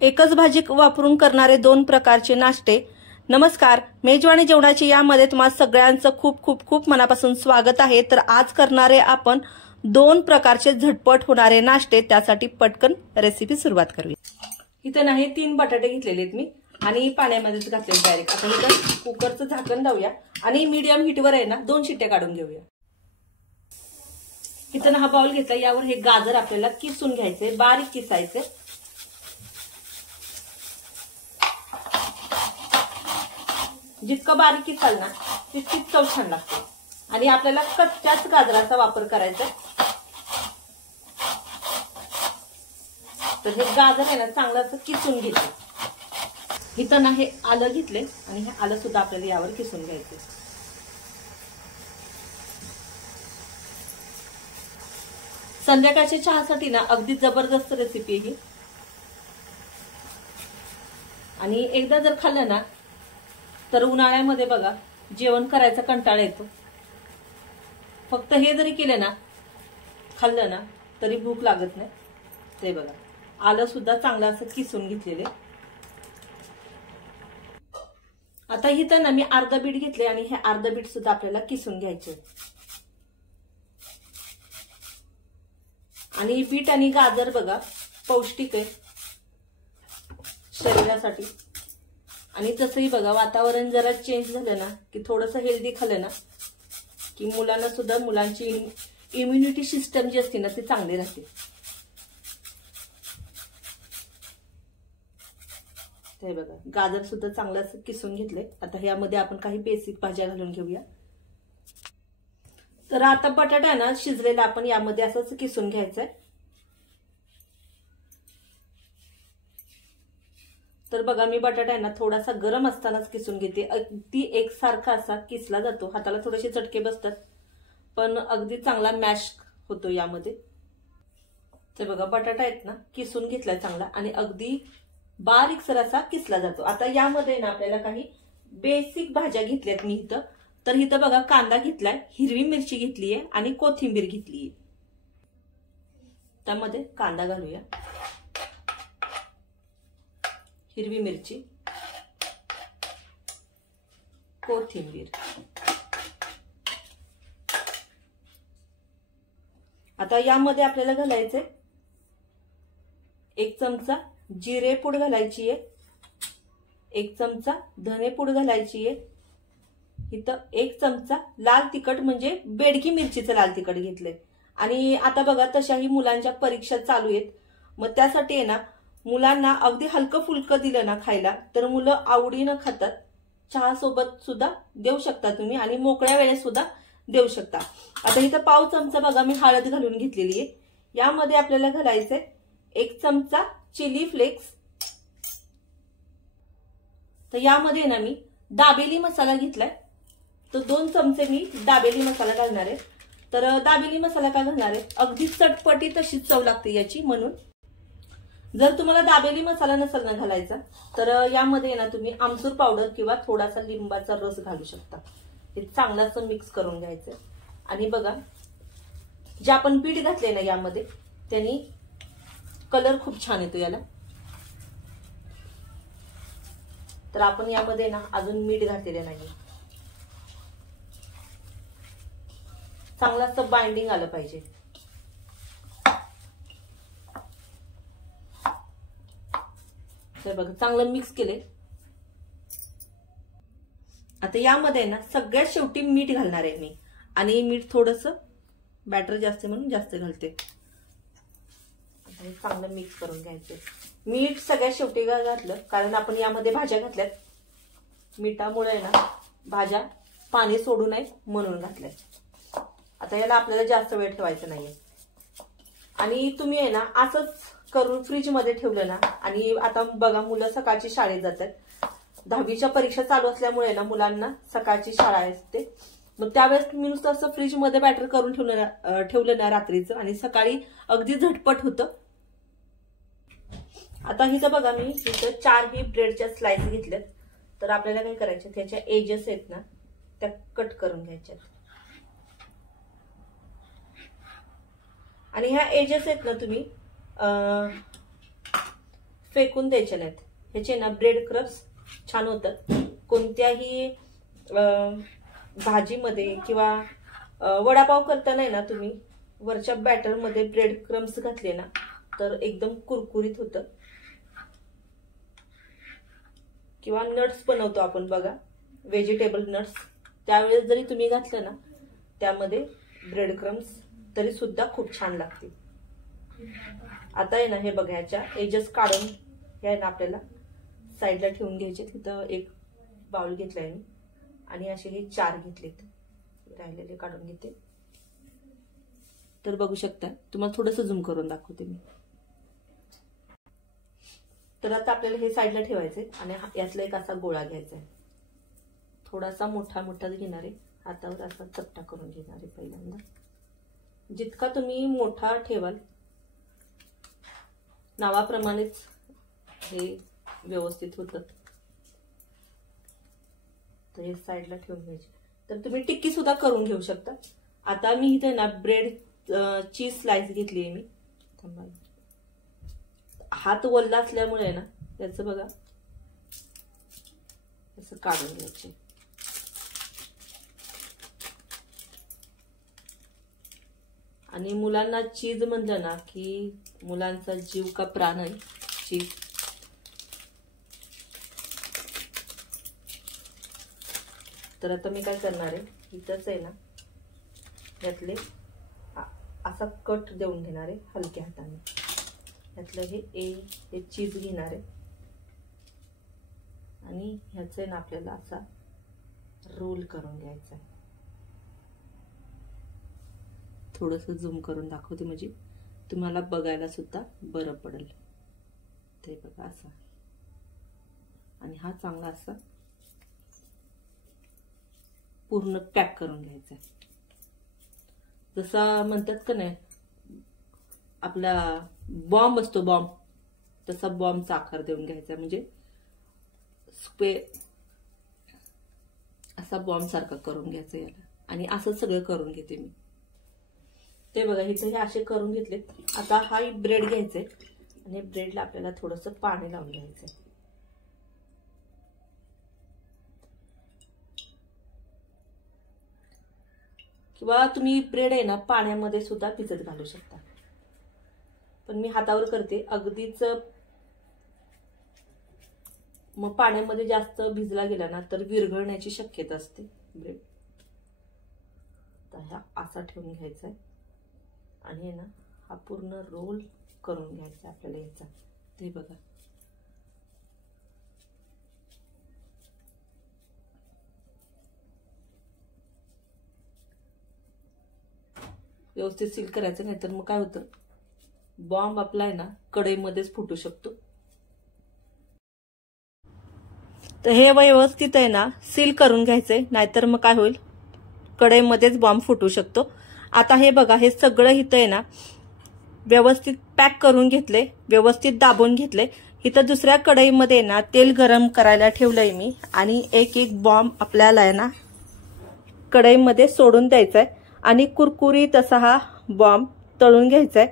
एकच भाजी वापरून करणारे 2 प्रकारचे नाश्ते। नमस्कार, मेजवानी जेवणाची यामध्ये तुम्हा सगळ्यांचं खूप खूप खूप मनापासून स्वागत आहे। तर आज करणारे आपण 2 प्रकारचे झटपट होणारे नाश्ते, त्यासाठी पटकन रेसिपी सुरुवात करूया। इथे नाही 3 बटाटे घेतलेले आहेत मी आणि पाण्यामध्येच घातले डायरेक्ट। आता इथं कुकरचं झाकण लावूया आणि मीडियम हीटवर आहे ना 2 शिट्ट्या काढून घेऊया। इथं हा बाउल घेतला, यावर हे गाजर आपल्याला किसून घ्यायचे, बारीक किसायचे। जितकं बारीक किसाल ना तितकीच चव छान लागते आणि आपल्याला कच्च्याच गाजराचा वापर करायचा। तर हे गाजर आहे ना चांगलं असं किसून घ्यायचं। इथं ना हे आलं घेतले आणि हे आलं सुद्धा आपल्याला यावर किसून घ्यायचं। संध्याकाळच्या चहासाठी ना अगदी जबरदस्त रेसिपी आहे ही आणि एकदा जर खाल्लं ना तर उन्हाळ्यामध्ये बघा जेवण करायचा कंटाळा येतो। फक्त हे जरी केलं ना खाल्लं ना तरी भूक लागत नाही। ते बघा आलं सुद्धा चांगलं असं किसून घेतलेले। आता इथं ना मी अर्धा बीट घेतले आणि हे अर्धा बीट सुद्धा आपल्याला किसून घ्यायचे। आणि बीट आणि गाजर बघा पौष्टिक आहे शरीरासाठी आणि तसंही बघा वातावरण जरा चेंज झालं ना की थोडंसं हेल्दी खाल्लं ना की मुलांना सुद्धा मुलांची इम्युनिटी सिस्टम जी असते ना ती चांगली राहते। ते बघा गाजर सुद्धा चांगलं असं किसून घेतले। आता यामध्ये आपण काही बेसिक भाज्या घालून घेऊया। तर आता बटाटा ना शिजलेला आपण यामध्ये असंच किसून घ्यायचंय। तर बघा मी बटाटा आहे ना थोडासा गरम असतानाच किसून घेते। अगदी एकसारखा असा किसला जातो, हाताला थोडेसे चटके बसतात पण अगदी चांगला मॅश होतो यामध्ये। ते बघा बटाटा आहेत ना किसून घेतलाय चांगला आणि अगदी बारीकसर असा किसला जातो। आता यामध्ये ना आपल्याला काही बेसिक भाज्या घेतल्यात मी इथं। तर इथं बघा कांदा घेतलाय, हिरवी मिरची घेतलीये आणि कोथिंबीर घेतलीये। त्यामध्ये कांदा घालूया, हिरवी मिरची, कोथिंबीर। आता यामध्ये आपल्याला घालायचे 1 चमचा जिरे पूड घालायची आहे, 1 चमचा धने पूड घालायची आहे, इथं 1 चमचा लाल तिखट म्हणजे बेडगी मिरचीचं लाल तिखट घेतलंय। आणि आता बघा तशाही मुलांच्या परीक्षा चालू आहेत, मग त्यासाठी आहे ना मुलांना अगदी हलकं फुलकं दिलं ना खायला तर मुलं आवडीनं खातात। चहा सोबत सुद्धा देऊ शकता तुम्ही आणि मोकळ्या वेळेत सुद्धा देऊ शकता। आता इथं पाव चमचा बघा मी हळद घालून घेतलेली आहे। यामध्ये आपल्याला घालायचंय 1 चमचा चिली फ्लेक्स। तर यामध्ये ना मी दाबेली मसाला घेतलाय, तर 2 चमचे मी दाबेली मसाला घालणार आहे। तर दाबेली मसाला का घालणार आहे, अगदी चटपटी तशीच चव लागते याची म्हणून। जर तुम्हाला दाबेली मसाला नसेल ना घालायचा तर यामध्ये ना तुम्ही आमचूर पावडर किंवा थोडासा लिंबाचा रस घालू शकता। हे चांगलं असं मिक्स करून घ्यायचं आणि बघा जे आपण बीट घातले ना यामध्ये त्यांनी कलर खूप छान येतो याला। तर आपण यामध्ये ना अजून मीठ घातलेले नाही, चांगलं असं बाइंडिंग आलं पाहिजे। तर बघा चांगलं मिक्स केले। आता यामध्ये ना सगळ्यात शेवटी मीठ घालणार आहे मी आणि मीठ थोडंसं बॅटर जास्त म्हणून जास्त घालते। चांगलं मिक्स करून घ्यायचं। मीठ सगळ्यात शेवटी घातलं कारण आपण यामध्ये भाज्या घातल्यात, मिठामुळे ना भाज्या पाणी सोडू नये म्हणून घातलंय। आता याला आपल्याला जास्त वेळ ठेवायचा नाहीये आणि तुम्ही आहे ना असंच करून फ्रीज मध्ये ठेवलं ना आणि आता बघा मुलं सकाळची शाळेत जातात, 10वीच्या परीक्षा चालू असल्यामुळे ना मुलांना सकाळची शाळा असते, मग त्यावेळेस मी नुसतं असं फ्रीज मध्ये बॅटर करून ठेवलं ना रात्रीचं आणि सकाळी अगदी झटपट होतं। आता इथं बघा मी इथं 4 ही ब्रेडच्या स्लाइस घेतल्यात। तर आपल्याला काय करायचं, त्याच्या एजेस आहेत ना त्या कट करून घ्यायच्या आणि ह्या एजेस आहेत ना तुम्ही फेकून द्यायचे नाहीत. ह्याचे ना ब्रेड क्रम्स छान होतात. कोणत्याही भाजीमध्ये किंवा वडापाव करताना ना तुम्ही वरच्या बॅटरमध्ये ब्रेड क्रम्स घातले ना तर एकदम कुरकुरीत होतं. किंवा नट्स बनवतो आपण बघा, व्हेजिटेबल नट्स, त्यावेळेस जरी तुम्ही घातलं ना त्यामध्ये ब्रेड क्रम्स तरी सुद्धा खूप छान लागते. आता आहे ना हे बघायच्या एजेस काढून हे आहे ना आपल्याला साईडला ठेवून घ्यायचे. तिथं एक बाउल घेतलाय मी आणि असे हे 4 घेतलेत, राहिलेले काढून घेते. तर बघू शकता, तुम्हाला थोडंसं झूम करून दाखवते मी. तर आता आपल्याला हे साईडला ठेवायचंय आणि यातला एक असा गोळा घ्यायचा आहे. थोडासा मोठा मोठाच घेणार आहे, हातावर असा चपटा करून घेणार आहे. पहिल्यांदा जितका तुम्ही मोठा ठेवाल नावाप्रमाणेच हे व्यवस्थित होतं. तर हे साईडला ठेवून घ्यायचे. तर तुम्ही टिक्की सुद्धा करून घेऊ शकता. आता मी इथे ना ब्रेड चीज स्लाइस घेतली आहे मी. थांबा, हात वल्ला असल्यामुळे ना त्याचं बघा असं काढून घ्यायचे. आणि मुलांना चीज म्हणलं ना की मुलांचा जीव का प्राण आहे चीज. तर आता मी काय करणार आहे, इथंच आहे ना यातले असा कट देऊन घेणार आहे हलक्या हाताने. यातलं हे चीज घेणार आहे आणि ह्याचं ना आपल्याला असा रोल करून घ्यायचा आहे. थोडंसं झूम करून दाखवते म्हणजे तुम्हाला बघायला सुद्धा बरं पडेल. ते बघा असा, आणि हा चांगला असा पूर्ण पॅक करून घ्यायचा आहे. जसा म्हणतात का नाही आपला बॉम्ब असतो बॉम्ब, तसा बॉम्बचा आकार देऊन घ्यायचा. म्हणजे असा बॉम्ब सारखा करून घ्यायचा याला. आणि असं सगळं करून घेते मी. ते बघा इथे हे असे करून घेतले. आता हा ब्रेड घ्यायचंय आणि ब्रेडला आपल्याला थोडंसं पाणी लावून घ्यायचंय. किंवा तुम्ही ब्रेड आहे ना पाण्यामध्ये सुद्धा भिजत घालू शकता. पण मी हातावर करते अगदीच. मग पाण्यामध्ये जास्त भिजला गेला ना तर विरघळण्याची शक्यता असते ब्रेड. तर हा असा ठेवून घ्यायचा आहे आणि ना हा पूर्ण रोल करून घ्यायचा आपल्याला याचा. ते बघा व्यवस्थित सील करायचं, नाहीतर मग काय होतं बॉम्ब आपला आहे ना कढईमध्येच फुटू शकतो. तर हे व्यवस्थित आहे ना सील करून घ्यायचंय, नाहीतर मग काय होईल कढईमध्येच बॉम्ब फुटू शकतो. आता हे बघा हे सगळं इथं आहे ना व्यवस्थित पॅक करून घेतले, व्यवस्थित दाबून घेतले. इथं दुसऱ्या कढईमध्ये ना तेल गरम करायला ठेवलंय मी आणि एक एक बॉम्ब आपल्याला आहे ना कढईमध्ये सोडून द्यायचा आहे आणि कुरकुरीत असा हा बॉम्ब तळून घ्यायचा आहे.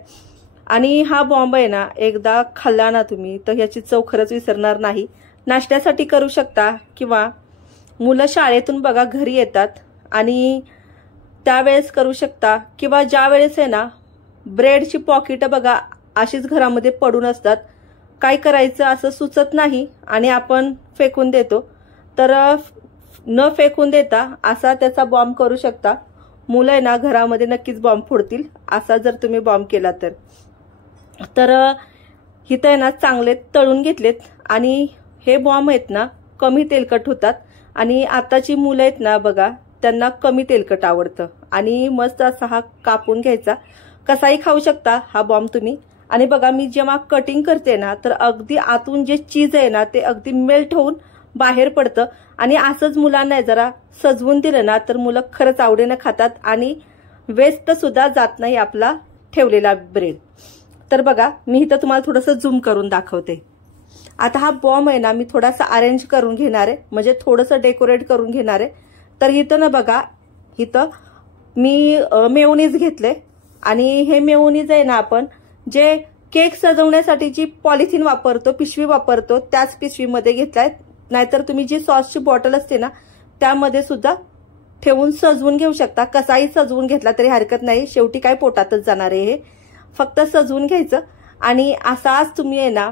आणि हा बॉम्ब आहे ना एकदा खाल्ला ना तुम्ही तर ह्याची चव खरंच विसरणार नाही. नाश्त्यासाठी करू शकता किंवा मुलं शाळेतून बघा घरी येतात आणि त्यावेळेस करू शकता. किंवा ज्या वेळेस आहे ना ब्रेडची पॉकेट बघा अशीच घरामध्ये पडून असतात, काय करायचं असं सुचत नाही आणि आपण फेकून देतो. तर न फेकून देता असा त्याचा बॉम्ब करू शकता. मुलं आहे ना घरामध्ये नक्कीच बॉम्ब फोडतील असा जर तुम्ही बॉम्ब केला तर. इथं आहे ना चांगले तळून घेतलेत आणि हे बॉम्ब आहेत ना कमी तेलकट होतात. आणि आताची मुलं आहेत ना बघा त्यांना कमी तेलकट आवडतं. आणि मस्त असा हा कापून घ्यायचा, कसाही खाऊ शकता हा बॉम्ब तुम्ही. आणि बघा मी जेव्हा कटिंग करते ना तर अगदी आतून जे चीज आहे ना ते अगदी मेल्ट होऊन बाहेर पडतं. आणि असंच मुलांना जरा सजवून दिलं ना तर मुलं खरंच आवडीनं खातात आणि वेस्ट सुद्धा जात नाही आपला ठेवलेला ब्रेड. तर बघा मी इथं तुम्हाला थोडंसं झूम करून दाखवते. आता हा बॉम्ब आहे ना मी थोडासा अरेंज करून घेणार आहे, म्हणजे थोडंसं डेकोरेट करून घेणार आहे. तर इथं ना बघा इथं मी मेयोनीज घेतले आणि हे मेयोनीज आहे ना आपण जे केक सजवण्यासाठी जी पॉलिथिन वापरतो, पिशवी वापरतो, त्याच पिशवीमध्ये घेतलाय. नाहीतर तुम्ही जी सॉसची बॉटल असते ना त्यामध्ये सुद्धा ठेवून सजवून घेऊ शकता. कसाही सजवून घेतला तरी हरकत नाही, शेवटी काय पोटातच जाणार आहे. हे फक्त सजवून घ्यायचं आणि असाच तुम्ही आहे ना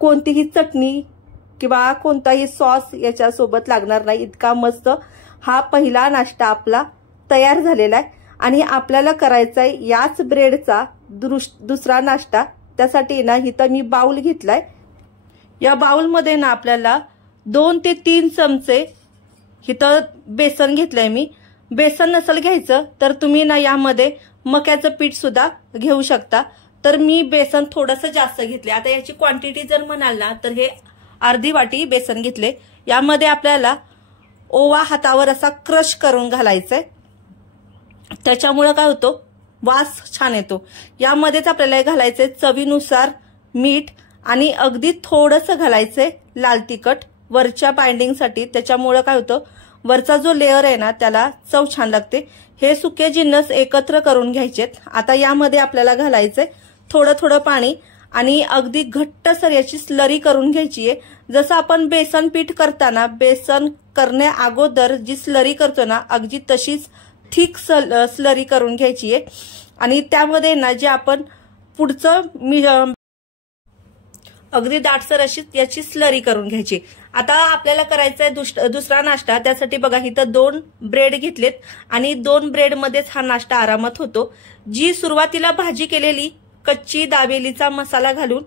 कोणतीही चटणी किंवा कोणताही सॉस याच्यासोबत लागणार नाही. इतका मस्त हा पहिला नाश्ता आपला तयार झालेला आहे. आणि आपल्याला करायचा आहे याच ब्रेडचा दुसरा नाश्ता. त्यासाठी ना इथं मी बाउल घेतलाय. या बाउलमध्ये ना आपल्याला 2 ते 3 चमचे इथं बेसन घेतलंय मी. बेसन नसेल घ्यायचं तर तुम्ही ना यामध्ये मक्याचं पीठ सुद्धा घेऊ शकता. तर मी बेसन थोडंसं जास्त घेतले. आता याची क्वांटिटी जर म्हणाल ना तर हे अर्धी वाटी बेसन घेतले. यामध्ये आपल्याला ओवा हातावर असा क्रश करून घालायचाय. त्याच्यामुळे काय होतो, वास छान येतो. यामध्येच आपल्याला घालायचंय चवीनुसार मीठ आणि अगदी थोडंसं घालायचंय लाल तिखट वरच्या बाइंडिंगसाठी. त्याच्यामुळे काय होतं, वरचा जो लेअर आहे ना त्याला चव छान लागते. हे सुके जिन्नस एकत्र करून घ्यायचेत. आता यामध्ये आपल्याला घालायचंय थोडं थोडं पाणी आणि अगदी घट्टसर याची स्लरी करून घ्यायची आहे. जसं आपण बेसन पीठ करताना बेसन करण्या अगोदर जी स्लरी करतो ना अगदी तशीच थिक स्लरी करून घ्यायची आहे. आणि त्यामध्ये ना जे आपण पुढचं अगदी दाटसर अशी याची स्लरी करून घ्यायची. आता आपल्याला करायचा आहे दुसरा नाश्ता. त्यासाठी बघा इथं 2 ब्रेड घेतलेत आणि 2 ब्रेड मध्येच हा नाश्ता आरामात होतो. जी सुरुवातीला भाजी केलेली कच्ची दाबेलीचा मसाला घालून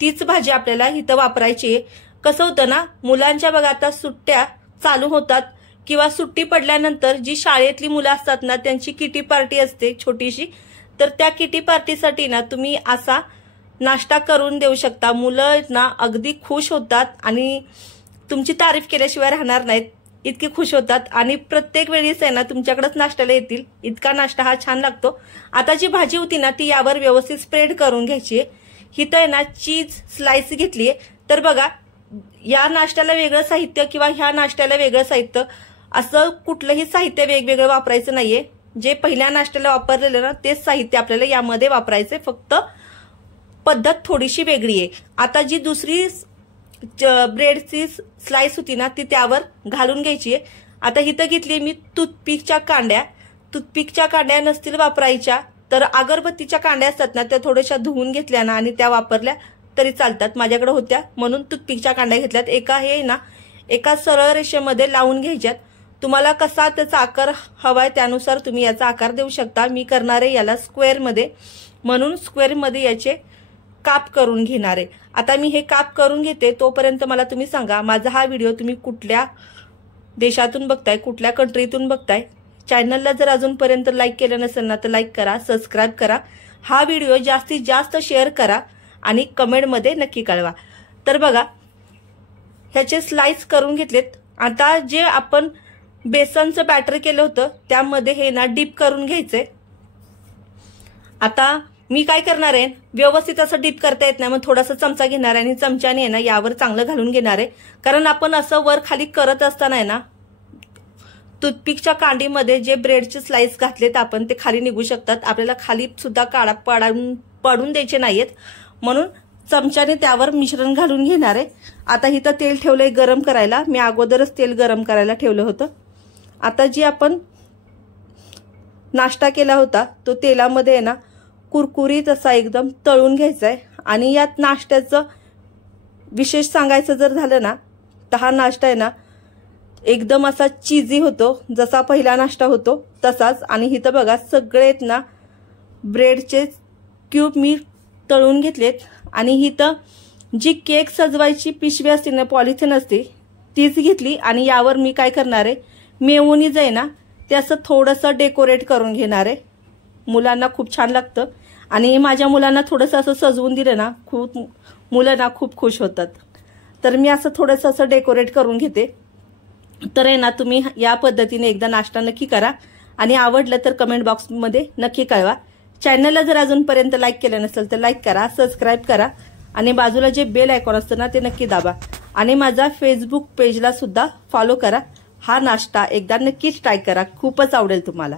तीच भाजी आपल्याला इथं वापरायची आहे. कसं होतं ना, मुलांच्या बघा आता सुट्ट्या चालू होतात किंवा सुट्टी पडल्यानंतर जी शाळेतली मुलं असतात ना त्यांची किटी पार्टी असते छोटीशी. तर त्या किटी पार्टीसाठी ना तुम्ही असा नाश्ता करून देऊ शकता. मुलं ना अगदी खुश होतात आणि तुमची तारीफ केल्याशिवाय राहणार नाहीत, इतकी खुश होतात. आणि प्रत्येक वेळेस आहे ना तुमच्याकडेच नाश्त्याला येतील, इतका नाश्ता हा छान लागतो. आता जी भाजी होती ना ती यावर व्यवस्थित स्प्रेड करून घ्यायची आहे. हिथं आहे ना चीज स्लाइस घेतलीये. तर बघा या नाश्त्याला वेगळं साहित्य किंवा ह्या नाश्त्याला वेगळं साहित्य असं कुठलंही साहित्य वेगवेगळं वापरायचं नाहीये. जे पहिल्या नाश्त्याला वापरलेलं ना तेच साहित्य आपल्याला यामध्ये वापरायचे, फक्त पद्धत थोडीशी वेगळी आहे. आता जी दुसरी ब्रेडची स्लाइस होती ना ती त्यावर घालून घ्यायची आहे. आता इथं घेतली मी टूथपिकच्या कांड्या. टूथपिकच्या कांड्या नसतील वापरायच्या तर अगरबत्तीच्या कांड्या असतात ना त्या थोड्याशा धुवून घेतल्या ना आणि त्या वापरल्या तरी चालतात. माझ्याकडे होत्या म्हणून टूथपिकच्या कांड्या घेतल्यात. एका सरळ रेषेमध्ये लावून घ्यायच्यात. तुम्हाला कसा त्याचा आकार हवाय त्यानुसार तुम्ही याचा आकार देऊ शकता. मी करणार आहे याला स्क्वेअरमध्ये, म्हणून स्क्वेअरमध्ये याचे काप करून घेणार आहे. आता मी हे काप करून घेते. तोपर्यंत मला तुम्ही सांगा माझा हा व्हिडिओ तुम्ही कुठल्या देशातून बघताय, कुठल्या कंट्रीतून बघताय. चॅनलला जर अजूनपर्यंत लाईक केलं नसेल ना तर लाईक करा, सबस्क्राईब करा. हा व्हिडिओ जास्तीत जास्त शेअर करा आणि कमेंटमध्ये नक्की कळवा. तर बघा ह्याचे स्लाइस करून घेतलेत. आता जे आपण बेसनचं बॅटर केलं होतं त्यामध्ये हे ना डीप करून घ्यायचंय. आता मी काय करणार आहे, व्यवस्थित असं डीप करता येत नाही मग थोडासा चमचा घेणार आहे आणि चमच्याने आहे ना यावर चांगलं घालून घेणार आहे. कारण आपण असं वर खाली करत असताना आहे ना टूथपिकच्या कांडीमध्ये जे ब्रेडचे स्लाइस घातलेत आपण ते खाली निघू शकतात. आपल्याला खाली सुद्धा पडून द्यायचे नाहीयेत, म्हणून चमच्याने त्यावर मिश्रण घालून घेणार आहे. आता इथं तेल ठेवलंय गरम करायला. मी अगोदरच तेल गरम करायला ठेवलं होतं. आता जी आपण नाश्ता केला होता तो तेलामध्ये आहे ना कुरकुरीत असा एकदम तळून घ्यायचा आहे. आणि यात नाश्त्याचं विशेष सांगायचं जर झालं ना तर हा नाश्ता आहे ना एकदम असा चीजी होतो, जसा पहिला नाश्ता होतो तसाच. आणि इथं बघा सगळे ना ब्रेडचे क्यूब मी तळून घेतलेत. आणि इथं जी केक सजवायची पिशवी असते ना पॉलिथिन असते तीच घेतली. आणि यावर मी काय करणार आहे, मेयोनीज आहे ना ते असं थोडंसं डेकोरेट करून घेणार आहे. मुलांना खूप छान लागतं आणि माझ्या मुलांना थोडंसं असं सजवून दिलं ना मुलं ना खूप खुश होतात. तर मी असं थोडंसं असं डेकोरेट करून घेते. तर आहे ना तुम्ही या पद्धतीने एकदा नाश्ता नक्की करा आणि आवडलं तर कमेंट बॉक्समध्ये नक्की कळवा. चॅनलला जर अजूनपर्यंत लाईक केलं नसेल तर लाईक करा, सबस्क्राईब करा आणि बाजूला जे बेल आयकॉन असतं ना ते नक्की दाबा. आणि माझा फेसबुक पेजला सुद्धा फॉलो करा. हा नाश्ता एकदा नक्कीच ट्राय करा, खूपच आवडेल तुम्हाला.